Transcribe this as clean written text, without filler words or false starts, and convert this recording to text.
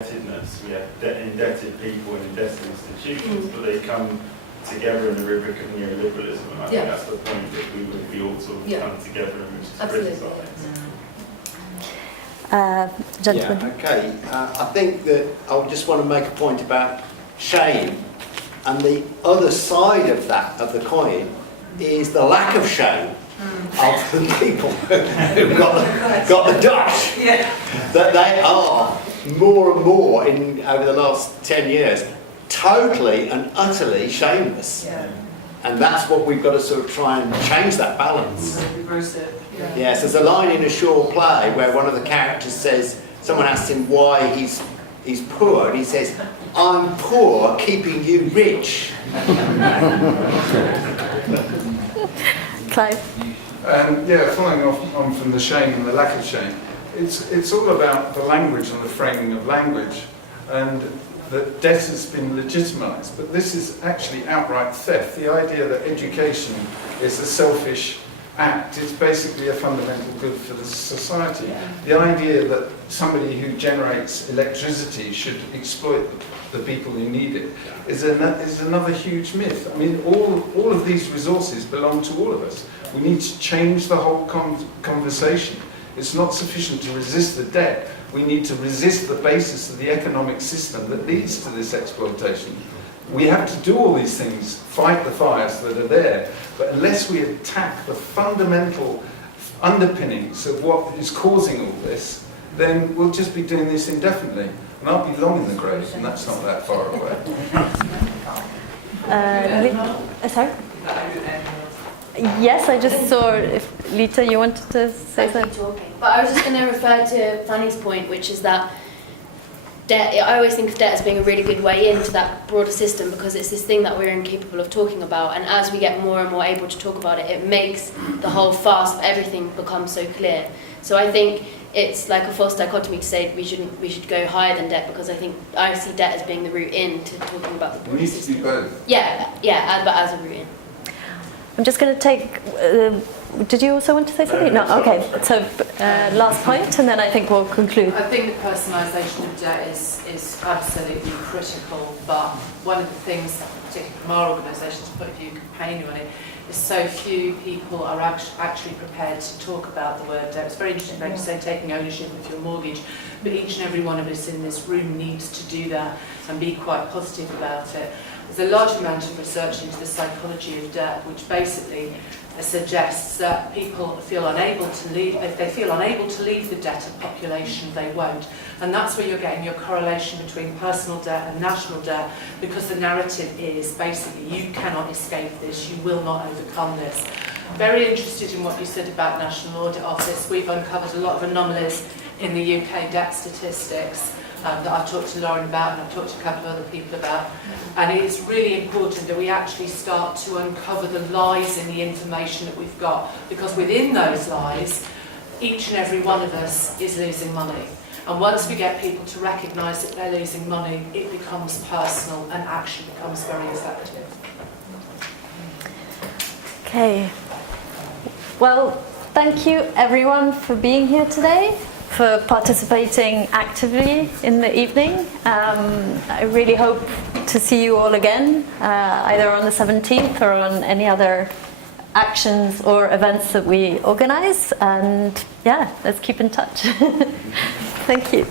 indebtedness. We have indebted people and indebted institutions, but they come together in the rubric of neoliberalism, and I think that's the point that we ought to come together and which is criticise. Gentlemen. Yeah, okay. I think that I just want to make a point about shame, and the other side of that, of the coin, is the lack of shame of the people who've got the Dutch. That they are more and more over the last 10 years totally and utterly shameless. And that's what we've got to sort of try and change that balance. Yes, there's a line in a Shaw play where one of the characters says, someone asks him why he's poor, and he says, "I'm poor keeping you rich." Clive? Following on from the shame and the lack of shame, it's all about the language and the framing of language, and that debt has been legitimised, but this is actually outright theft. The idea that education is a selfish act is basically a fundamental good for the society. The idea that somebody who generates electricity should exploit the people who need it is another huge myth. I mean, all of these resources belong to all of us. We need to change the whole conversation. It's not sufficient to resist the debt. We need to resist the basis of the economic system that leads to this exploitation. We have to do all these things, fight the fires that are there, but unless we attack the fundamental underpinnings of what is causing all this, then we'll just be doing this indefinitely. And I'll be long in the grave, and that's not that far away. Sorry? Yes, I just saw if Lita, you wanted to say something? But I was just going to refer to Fanny's point, which is that debt, I always think of debt as being a really good way into that broader system, because it's this thing that we're incapable of talking about, and as we get more and more able to talk about it, it makes the whole farce of everything become so clear. So I think it's like a false dichotomy to say we should go higher than debt, because I see debt as being the route in to talking about the broader system. We need to do both. But as a route in. I'm just going to take... did you also want to say something? No, okay. So last point, and then I think we'll conclude. I think the personalisation of debt is absolutely critical, but one of the things, particularly from our organisation's point of view, campaigning on it, is so few people are actually prepared to talk about the word debt. It's very interesting when you say taking ownership of your mortgage, but each and every one of us in this room needs to do that and be quite positive about it. There's a large amount of research into the psychology of debt, which basically suggests that people feel unable to leave. If they feel unable to leave the debtor population, they won't. And that's where you're getting your correlation between personal debt and national debt, because the narrative is basically you cannot escape this, you will not overcome this. Very interested in what you said about National Audit Office. We've uncovered a lot of anomalies in the UK debt statistics that I've talked to Lauren about, and I've talked to a couple of other people about. And it's really important that we actually start to uncover the lies in the information that we've got, because within those lies, each and every one of us is losing money. And once we get people to recognise that they're losing money, it becomes personal and action becomes very effective. Okay. Well, thank you everyone for being here today, for participating actively in the evening. I really hope to see you all again, either on the 17th or on any other actions or events that we organise. And yeah, let's keep in touch. Thank you.